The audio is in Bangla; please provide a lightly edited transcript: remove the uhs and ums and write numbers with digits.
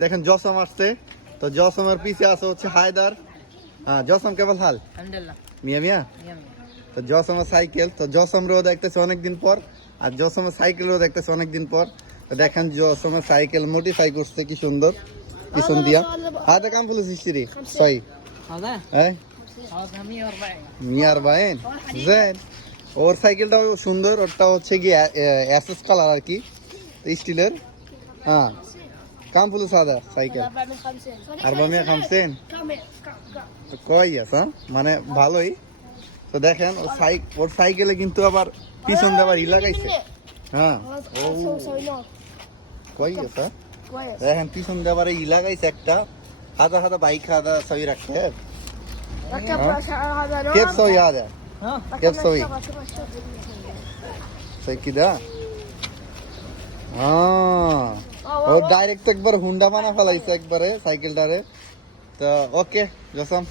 দেখেন জসম আসছে, তো জসমের পিছে আছে হচ্ছে হায়দার। হ্যাঁ জসম কেবল হাল আলহামদুলিল্লাহ মিয়া মিয়া। মিয়া মিয়া। তো জসমের সাইকেল, তো জসম রোড দেখতেছে অনেকদিন পর, আর জসমের সাইকেলও দেখতেছে অনেকদিন পর। তো দেখেন জসমের সাইকেল মডিফাই করছে কি সুন্দর পিছন দিয়া। হাতে কাম ফুল সিস্টিরি সই هذا হ্যাঁ هذا 140 মিয়ার বাইন জেন। ওর সাইকেলটাও সুন্দর, ওরটা হচ্ছে কি এসএস কালার আর কি, স্টিলের। হ্যাঁ কাম ফুল সাদা সাইকেল 450 তো কয়েস, হ্যাঁ মানে ভালোই। তো দেখেন ওর সাইকেলে কিন্তু আবার পিছন দিয়ে আবার ই লাগাইছে। হ্যাঁ ও কয়েস, হ্যাঁ দেখেন পিছন দিয়ে আবার ই লাগাইছে একটা হাদা হাদা বাইক হাদা সবই রাখতে। كيف سوي هذا؟ ها كيف سوي؟ সে কি দা ও ডাইরেক্ট একবার হুন্ডা বানা ফেলাইছে একবারে সাইকেলটারে। তো ওকে জসম।